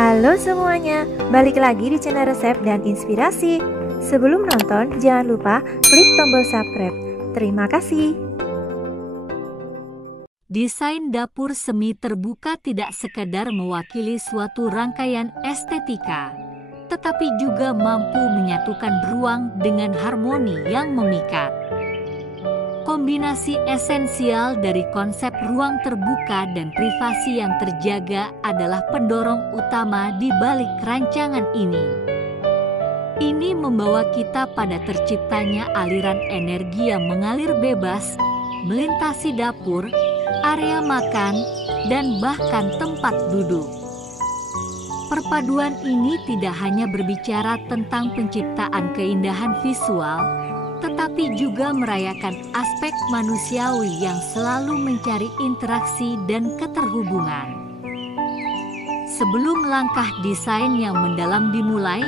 Halo semuanya, balik lagi di channel resep dan inspirasi. Sebelum nonton, jangan lupa klik tombol subscribe. Terima kasih. Desain dapur semi terbuka tidak sekedar mewakili suatu rangkaian estetika, tetapi juga mampu menyatukan ruang dengan harmoni yang memikat. Kombinasi esensial dari konsep ruang terbuka dan privasi yang terjaga adalah pendorong utama di balik rancangan ini. Ini membawa kita pada terciptanya aliran energi yang mengalir bebas, melintasi dapur, area makan, dan bahkan tempat duduk. Perpaduan ini tidak hanya berbicara tentang penciptaan keindahan visual, tetapi juga merayakan aspek manusiawi yang selalu mencari interaksi dan keterhubungan. Sebelum langkah desain yang mendalam dimulai,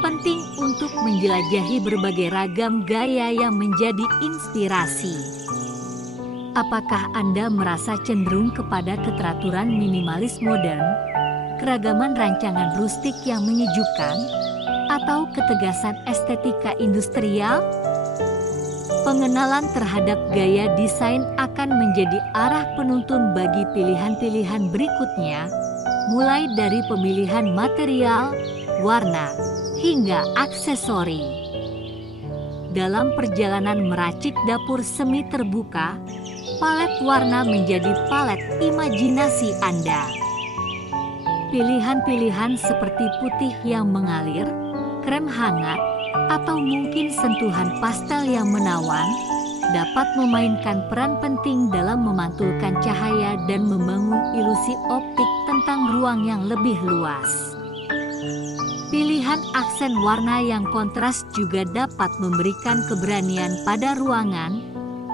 penting untuk menjelajahi berbagai ragam gaya yang menjadi inspirasi. Apakah Anda merasa cenderung kepada keteraturan minimalis modern, keragaman rancangan rustik yang menyejukkan, atau ketegasan estetika industrial? Pengenalan terhadap gaya desain akan menjadi arah penuntun bagi pilihan-pilihan berikutnya, mulai dari pemilihan material, warna, hingga aksesori. Dalam perjalanan meracik dapur semi terbuka, palet warna menjadi palet imajinasi Anda. Pilihan-pilihan seperti putih yang mengalir, krem hangat, atau mungkin sentuhan pastel yang menawan dapat memainkan peran penting dalam memantulkan cahaya dan membangun ilusi optik tentang ruang yang lebih luas. Pilihan aksen warna yang kontras juga dapat memberikan keberanian pada ruangan,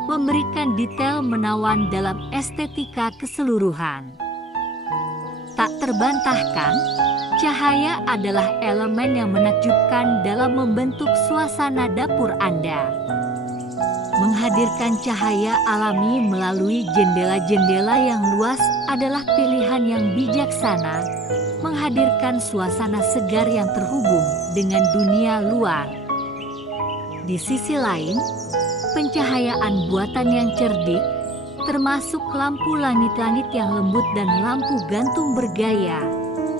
memberikan detail menawan dalam estetika keseluruhan. Tak terbantahkan, cahaya adalah elemen yang menakjubkan dalam membentuk suasana dapur Anda. Menghadirkan cahaya alami melalui jendela-jendela yang luas adalah pilihan yang bijaksana, menghadirkan suasana segar yang terhubung dengan dunia luar. Di sisi lain, pencahayaan buatan yang cerdik, termasuk lampu langit-langit yang lembut dan lampu gantung bergaya,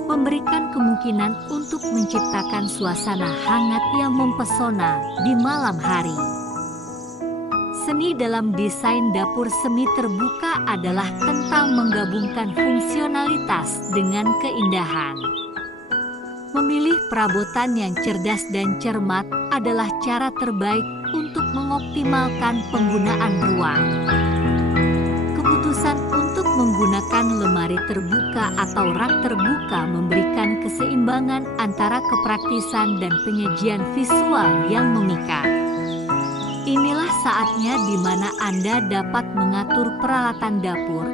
memberikan kemungkinan untuk menciptakan suasana hangat yang mempesona di malam hari. Seni dalam desain dapur semi terbuka adalah tentang menggabungkan fungsionalitas dengan keindahan. Memilih perabotan yang cerdas dan cermat adalah cara terbaik untuk mengoptimalkan penggunaan ruang. Keputusan untuk menggunakan lemari terbuka atau rak terbuka memberikan keseimbangan antara kepraktisan dan penyajian visual yang memikat. Inilah saatnya di mana Anda dapat mengatur peralatan dapur,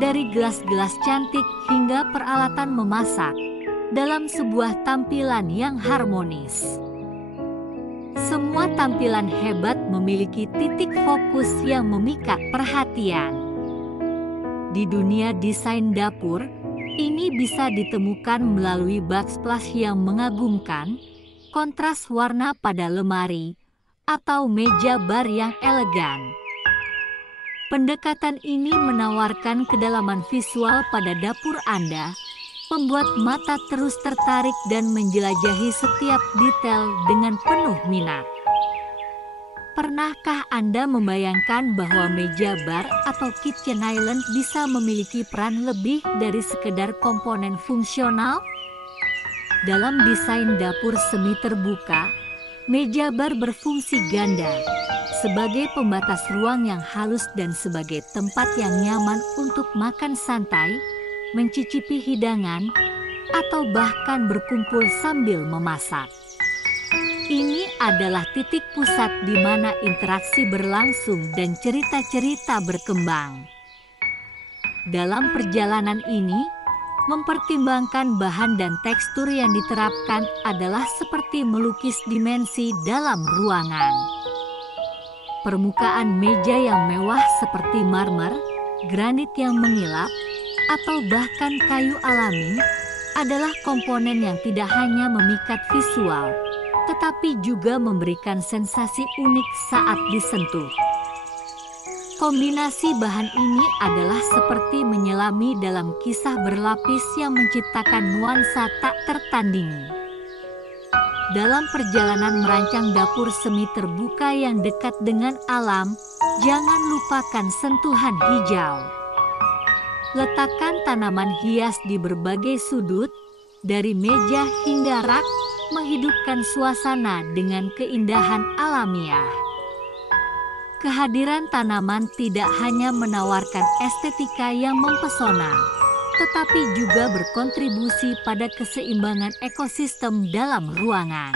dari gelas-gelas cantik hingga peralatan memasak, dalam sebuah tampilan yang harmonis. Semua tampilan hebat memiliki titik fokus yang memikat perhatian. Di dunia desain dapur, ini bisa ditemukan melalui backsplash yang mengagumkan, kontras warna pada lemari, atau meja bar yang elegan. Pendekatan ini menawarkan kedalaman visual pada dapur Anda, membuat mata terus tertarik dan menjelajahi setiap detail dengan penuh minat. Pernahkah Anda membayangkan bahwa meja bar atau kitchen island bisa memiliki peran lebih dari sekedar komponen fungsional? Dalam desain dapur semi terbuka, meja bar berfungsi ganda, sebagai pembatas ruang yang halus dan sebagai tempat yang nyaman untuk makan santai, mencicipi hidangan, atau bahkan berkumpul sambil memasak. Ini adalah titik pusat di mana interaksi berlangsung dan cerita-cerita berkembang. Dalam perjalanan ini, mempertimbangkan bahan dan tekstur yang diterapkan adalah seperti melukis dimensi dalam ruangan. Permukaan meja yang mewah seperti marmer, granit yang mengilap, atau bahkan kayu alami adalah komponen yang tidak hanya memikat visual, tetapi juga memberikan sensasi unik saat disentuh. Kombinasi bahan ini adalah seperti menyelami dalam kisah berlapis yang menciptakan nuansa tak tertandingi. Dalam perjalanan merancang dapur semi terbuka yang dekat dengan alam, jangan lupakan sentuhan hijau. Letakkan tanaman hias di berbagai sudut, dari meja hingga rak, menghidupkan suasana dengan keindahan alamiah. Kehadiran tanaman tidak hanya menawarkan estetika yang mempesona, tetapi juga berkontribusi pada keseimbangan ekosistem dalam ruangan.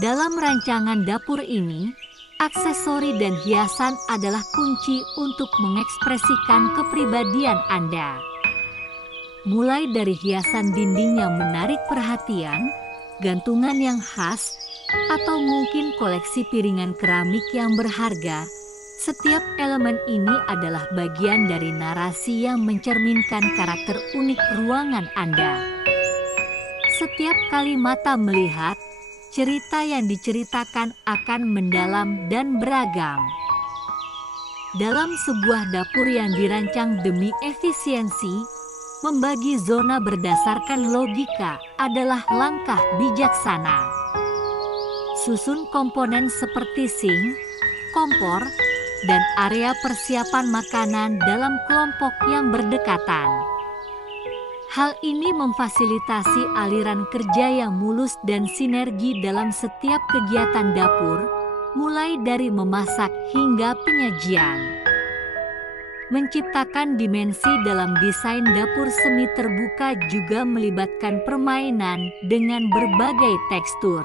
Dalam rancangan dapur ini, aksesori dan hiasan adalah kunci untuk mengekspresikan kepribadian Anda. Mulai dari hiasan dinding yang menarik perhatian, gantungan yang khas, atau mungkin koleksi piringan keramik yang berharga, setiap elemen ini adalah bagian dari narasi yang mencerminkan karakter unik ruangan Anda. Setiap kali mata melihat, cerita yang diceritakan akan mendalam dan beragam. Dalam sebuah dapur yang dirancang demi efisiensi, membagi zona berdasarkan logika adalah langkah bijaksana. Susun komponen seperti sink, kompor, dan area persiapan makanan dalam kelompok yang berdekatan. Hal ini memfasilitasi aliran kerja yang mulus dan sinergi dalam setiap kegiatan dapur, mulai dari memasak hingga penyajian. Menciptakan dimensi dalam desain dapur semi terbuka juga melibatkan permainan dengan berbagai tekstur.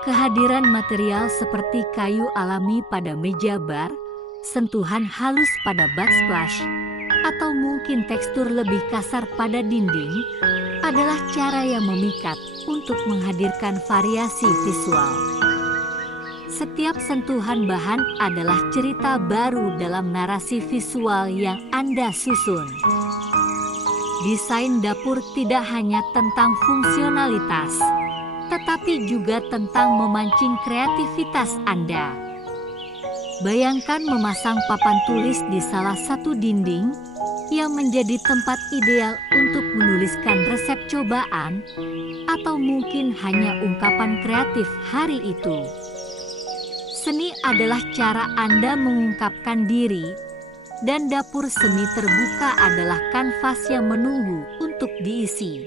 Kehadiran material seperti kayu alami pada meja bar, sentuhan halus pada backsplash, atau mungkin tekstur lebih kasar pada dinding adalah cara yang memikat untuk menghadirkan variasi visual. Setiap sentuhan bahan adalah cerita baru dalam narasi visual yang Anda susun. Desain dapur tidak hanya tentang fungsionalitas, tetapi juga tentang memancing kreativitas Anda. Bayangkan memasang papan tulis di salah satu dinding yang menjadi tempat ideal untuk menuliskan resep cobaan, atau mungkin hanya ungkapan kreatif hari itu. Seni adalah cara Anda mengungkapkan diri, dan dapur semi terbuka adalah kanvas yang menunggu untuk diisi.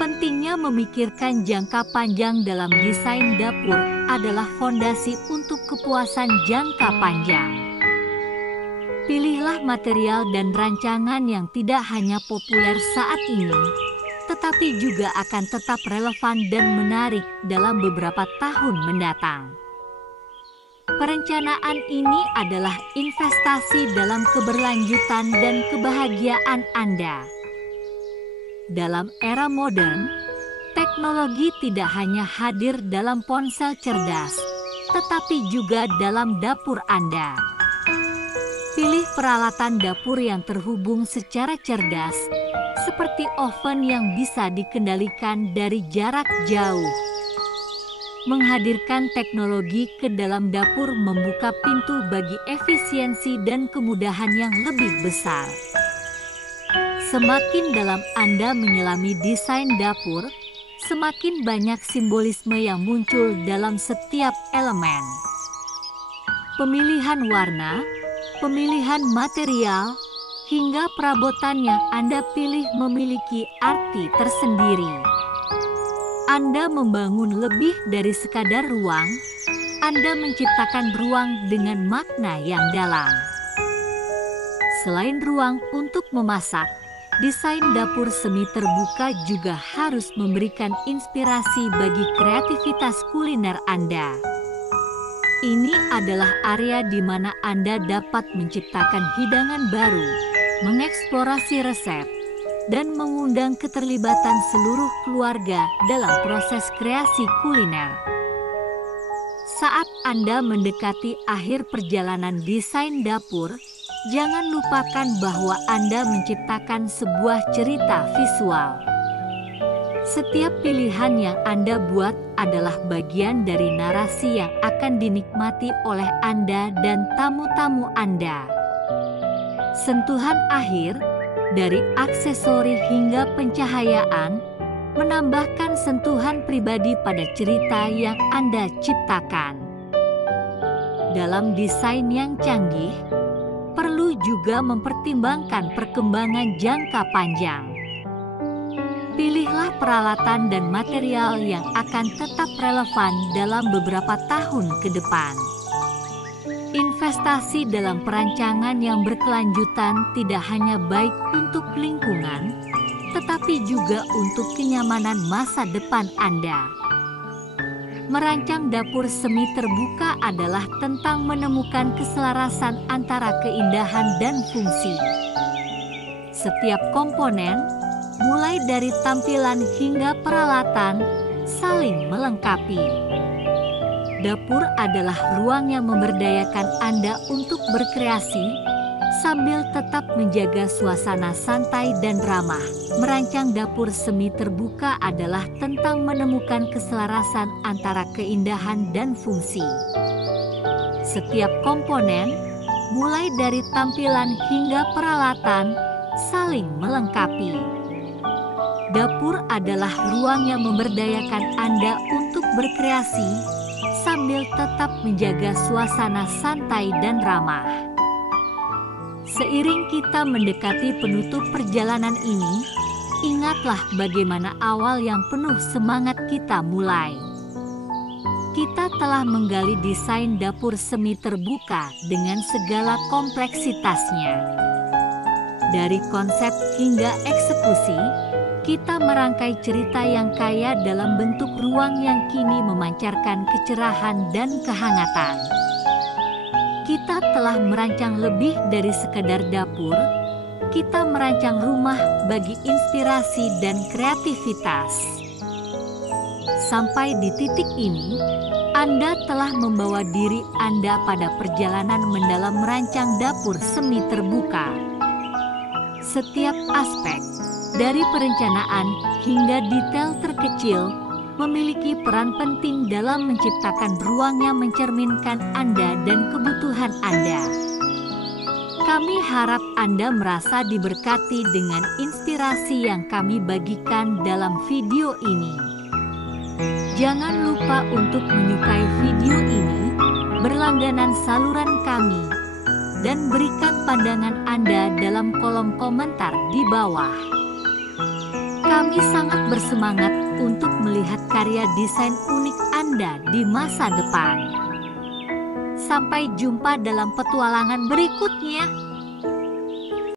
Pentingnya memikirkan jangka panjang dalam desain dapur adalah fondasi untuk kepuasan jangka panjang. Pilihlah material dan rancangan yang tidak hanya populer saat ini, tetapi juga akan tetap relevan dan menarik dalam beberapa tahun mendatang. Perencanaan ini adalah investasi dalam keberlanjutan dan kebahagiaan Anda. Dalam era modern, teknologi tidak hanya hadir dalam ponsel cerdas, tetapi juga dalam dapur Anda. Pilih peralatan dapur yang terhubung secara cerdas, seperti oven yang bisa dikendalikan dari jarak jauh. Menghadirkan teknologi ke dalam dapur membuka pintu bagi efisiensi dan kemudahan yang lebih besar. Semakin dalam Anda menyelami desain dapur, semakin banyak simbolisme yang muncul dalam setiap elemen. Pemilihan warna, pemilihan material, hingga perabotan yang Anda pilih memiliki arti tersendiri. Anda membangun lebih dari sekadar ruang, Anda menciptakan ruang dengan makna yang dalam. Selain ruang untuk memasak, desain dapur semi terbuka juga harus memberikan inspirasi bagi kreativitas kuliner Anda. Ini adalah area di mana Anda dapat menciptakan hidangan baru, mengeksplorasi resep, dan mengundang keterlibatan seluruh keluarga dalam proses kreasi kuliner. Saat Anda mendekati akhir perjalanan desain dapur, jangan lupakan bahwa Anda menciptakan sebuah cerita visual. Setiap pilihan yang Anda buat adalah bagian dari narasi yang akan dinikmati oleh Anda dan tamu-tamu Anda. Sentuhan akhir, dari aksesori hingga pencahayaan, menambahkan sentuhan pribadi pada cerita yang Anda ciptakan. Dalam desain yang canggih, perlu juga mempertimbangkan perkembangan jangka panjang. Pilihlah peralatan dan material yang akan tetap relevan dalam beberapa tahun ke depan. Investasi dalam perancangan yang berkelanjutan tidak hanya baik untuk lingkungan, tetapi juga untuk kenyamanan masa depan Anda. Merancang dapur semi terbuka adalah tentang menemukan keselarasan antara keindahan dan fungsi. Setiap komponen, mulai dari tampilan hingga peralatan, saling melengkapi. Dapur adalah ruang yang memberdayakan Anda untuk berkreasi, sambil tetap menjaga suasana santai dan ramah. Merancang dapur semi terbuka adalah tentang menemukan keselarasan antara keindahan dan fungsi. Setiap komponen, mulai dari tampilan hingga peralatan, saling melengkapi. Dapur adalah ruang yang memberdayakan Anda untuk berkreasi, sambil tetap menjaga suasana santai dan ramah. Seiring kita mendekati penutup perjalanan ini, ingatlah bagaimana awal yang penuh semangat kita mulai. Kita telah menggali desain dapur semi terbuka dengan segala kompleksitasnya. Dari konsep hingga eksekusi, kita merangkai cerita yang kaya dalam bentuk ruang yang kini memancarkan kecerahan dan kehangatan. Kita telah merancang lebih dari sekadar dapur, kita merancang rumah bagi inspirasi dan kreativitas. Sampai di titik ini, Anda telah membawa diri Anda pada perjalanan mendalam merancang dapur semi terbuka. Setiap aspek, dari perencanaan hingga detail terkecil, memiliki peran penting dalam menciptakan ruang yang mencerminkan Anda dan kebutuhan Anda. Kami harap Anda merasa diberkati dengan inspirasi yang kami bagikan dalam video ini. Jangan lupa untuk menyukai video ini, berlangganan saluran kami, dan berikan pandangan Anda dalam kolom komentar di bawah. Kami sangat bersemangat untuk melihat karya desain unik Anda di masa depan. Sampai jumpa dalam petualangan berikutnya.